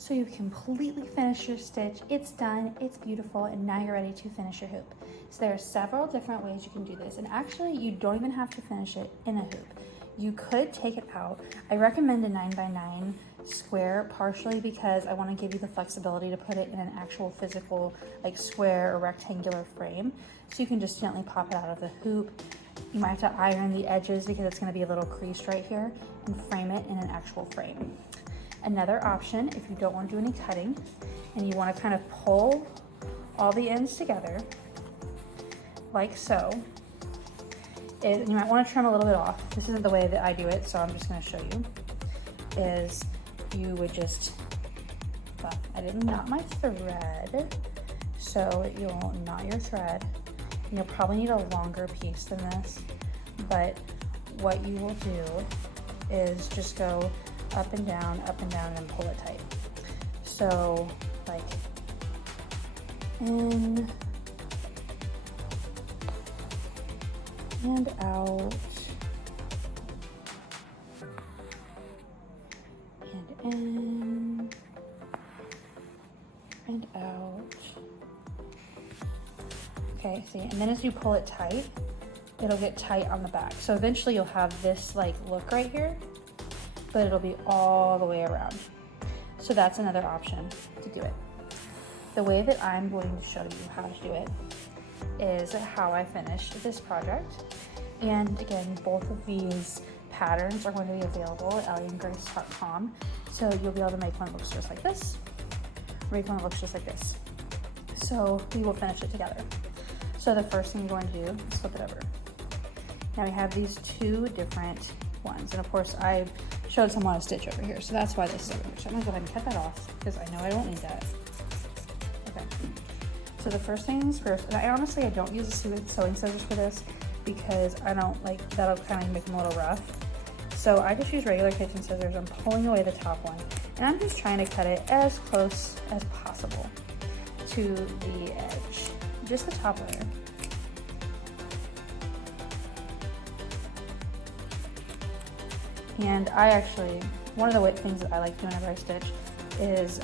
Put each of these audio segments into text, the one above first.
So you've completely finished your stitch, it's done, it's beautiful, and now you're ready to finish your hoop. So there are several different ways you can do this, and actually you don't even have to finish it in a hoop. You could take it out. I recommend a 9x9 square, partially because I want to give you the flexibility to put it in an actual physical like square or rectangular frame, so you can just gently pop it out of the hoop. You might have to iron the edges because it's going to be a little creased right here, and frame it in an actual frame. Another option, if you don't want to do any cutting and you want to kind of pull all the ends together like so, you might want to trim a little bit off. This isn't the way that I do it, so I'm just going to show you. Is you would just, well, I didn't knot my thread, so you'll knot your thread. You'll probably need a longer piece than this, but what you will do is just go up and down, and pull it tight. So like in and out, and in and out. Okay, see, and then as you pull it tight, it'll get tight on the back. So eventually you'll have this like look right here, but it'll be all the way around. So that's another option to do it. The way that I'm going to show you how to do it is how I finished this project. And again, both of these patterns are going to be available at elly.gr. So you'll be able to make one that looks just like this, make one that looks just like this. So we will finish it together. So the first thing you're going to do is flip it over. Now we have these two different ones, and of course I showed someone a stitch over here, so that's why this is over here. So I'm gonna go ahead and cut that off because I know I don't need that. Okay. So the first things first, and I honestly don't use the sewing scissors for this because I don't like, that'll kind of make them a little rough. So I just use regular kitchen scissors. I'm pulling away the top one, and I'm just trying to cut it as close as possible to the edge, just the top layer. And I actually, one of the things that I like to do whenever I stitch is,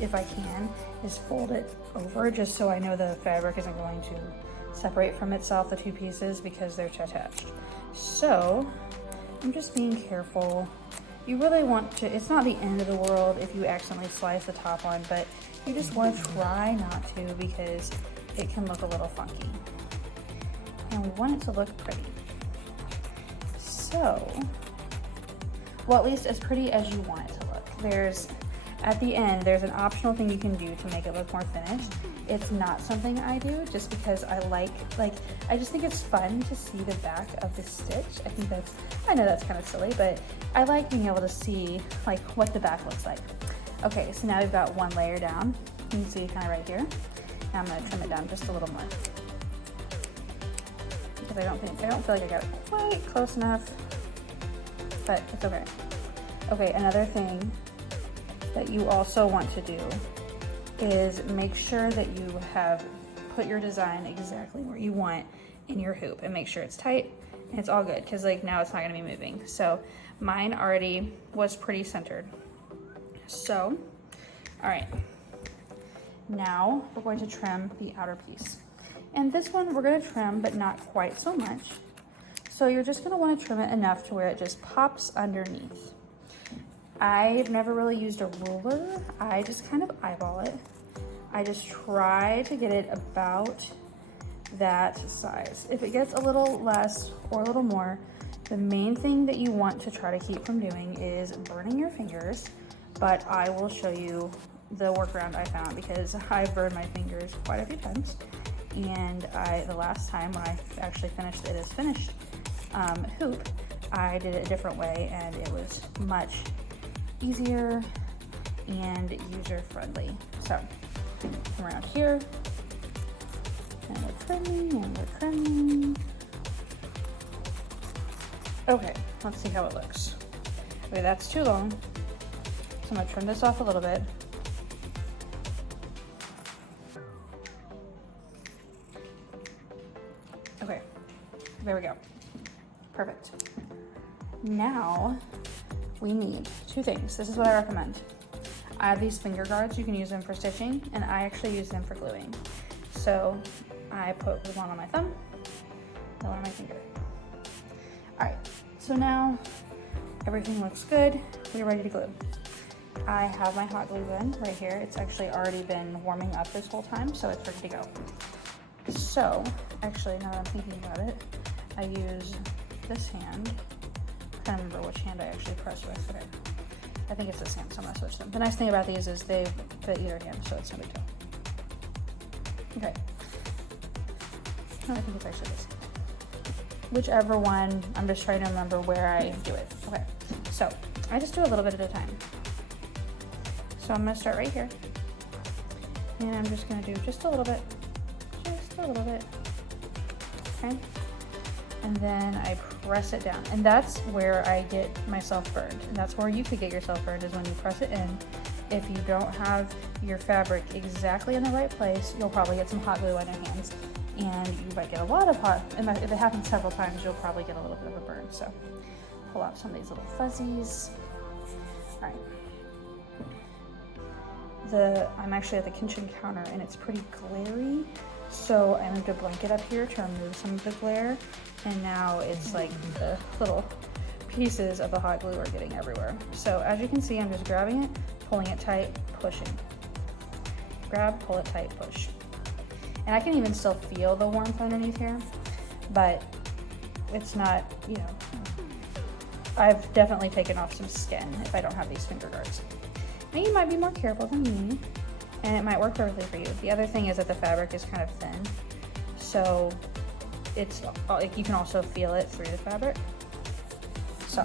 if I can, is fold it over just so I know the fabric isn't going to separate from itself, the two pieces, because they're attached. So I'm just being careful. You really want to, it's not the end of the world if you accidentally slice the top on, but you just want to try not to because it can look a little funky. And we want it to look pretty. So, well, at least as pretty as you want it to look. There's, at the end, there's an optional thing you can do to make it look more finished. It's not something I do just because I like, I just think it's fun to see the back of the stitch. I think that's, I know that's kind of silly, but I like being able to see like what the back looks like. Okay, so now we've got one layer down. You can see kind of right here. Now I'm gonna trim it down just a little more. Because I don't feel like I got it quite close enough, but it's okay. Okay, another thing that you also want to do is make sure that you have put your design exactly where you want in your hoop and make sure it's tight and it's all good, because like now it's not going to be moving. So mine already was pretty centered. So, all right, now we're going to trim the outer piece. And this one we're going to trim, but not quite so much. So you're just going to want to trim it enough to where it just pops underneath. I've never really used a ruler. I just kind of eyeball it. I just try to get it about that size. If it gets a little less or a little more, the main thing that you want to try to keep from doing is burning your fingers, but I will show you the workaround I found because I've burned my fingers quite a few times. And the last time when I actually finished it as finished hoop, I did it a different way and it was much easier and user-friendly. So come around here and we're trimming and we're trimming. Okay, let's see how it looks. Okay, that's too long. So I'm gonna trim this off a little bit. Okay, there we go. Perfect. Now we need two things. This is what I recommend. I have these finger guards. You can use them for stitching, and I actually use them for gluing. So I put one on my thumb, then one on my finger. All right, so now everything looks good. We're ready to glue. I have my hot glue gun right here. It's actually already been warming up this whole time, so it's ready to go. So, actually, now that I'm thinking about it, I use this hand. I can't remember which hand I actually press with. Okay. I think it's this hand, so I'm gonna switch them. The nice thing about these is they fit either hand, so it's no big deal. Okay. No, I think it's actually this. Whichever one, I'm just trying to remember where I do it. Okay, so I just do a little bit at a time. So I'm gonna start right here. And I'm just gonna do just a little bit. Just a little bit. Okay. And then I press it down. And that's where I get myself burned. And that's where you could get yourself burned, is when you press it in. If you don't have your fabric exactly in the right place, you'll probably get some hot glue on your hands. And you might get a lot of hot, and if it happens several times, you'll probably get a little bit of a burn. So pull out some of these little fuzzies. All right. I'm actually at the kitchen counter and it's pretty glary. So I moved a blanket up here to remove some of the glare. And now it's like the little pieces of the hot glue are getting everywhere. So as you can see, I'm just grabbing it, pulling it tight, pushing. Grab, pull it tight, push. And I can even still feel the warmth underneath here, but it's not, you know, I've definitely taken off some skin if I don't have these finger guards. Now you might be more careful than me, and it might work perfectly for you. The other thing is that the fabric is kind of thin, so it's like you can also feel it through the fabric. So.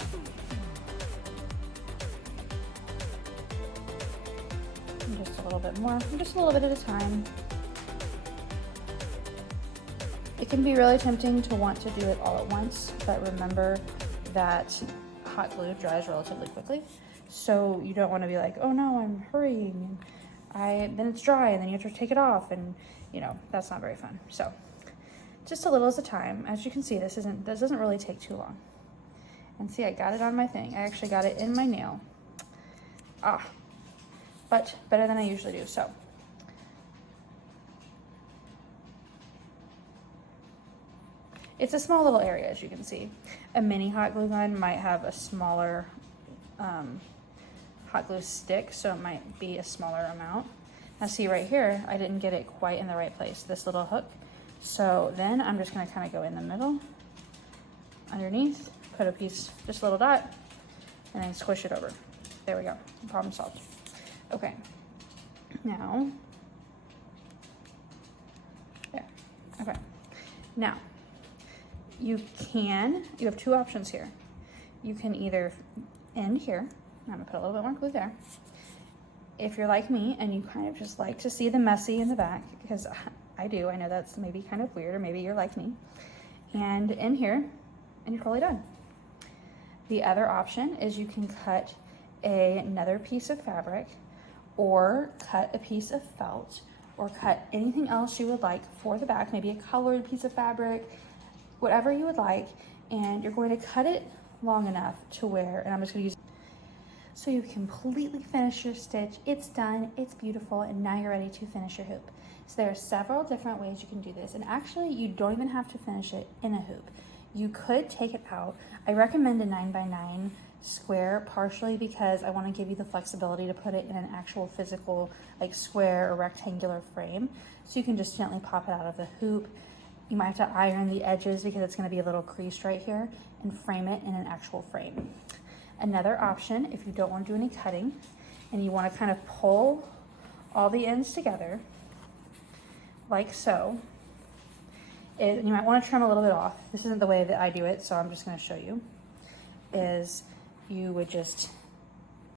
Just a little bit more, just a little bit at a time. It can be really tempting to want to do it all at once, but remember that hot glue dries relatively quickly. So you don't want to be like, oh no, I'm hurrying, and then it's dry, and then you have to take it off, and you know, that's not very fun. So just a little at a time. As you can see, this doesn't really take too long. And see, I got it on my thing. I actually got it in my nail. But better than I usually do. So it's a small little area, as you can see. A mini hot glue gun might have a smaller hot glue stick, so it might be a smaller amount. Now see right here, I didn't get it quite in the right place, this little hook. So then I'm just gonna kind of go in the middle, underneath, put a piece, just a little dot, and then squish it over. There we go, problem solved. Okay, now, there, okay. Now, you have two options here. You can either end here, I'm gonna put a little bit more glue there. If you're like me and you kind of just like to see the messy in the back, because I do, I know that's maybe kind of weird, or maybe you're like me, and in here, and you're totally done. The other option is you can cut another piece of fabric, or cut a piece of felt, or cut anything else you would like for the back, maybe a colored piece of fabric, whatever you would like, and you're going to cut it long enough to where, and I'm just gonna use, so you completely finish your stitch. It's done, it's beautiful, and now you're ready to finish your hoop. So there are several different ways you can do this, and actually you don't even have to finish it in a hoop. You could take it out. I recommend a 9x9 square, partially because I want to give you the flexibility to put it in an actual physical, like square or rectangular frame. So you can just gently pop it out of the hoop. You might have to iron the edges because it's going to be a little creased right here, and frame it in an actual frame. Another option, if you don't want to do any cutting and you want to kind of pull all the ends together, like so, you might want to trim a little bit off. This isn't the way that I do it, so I'm just going to show you, is you would just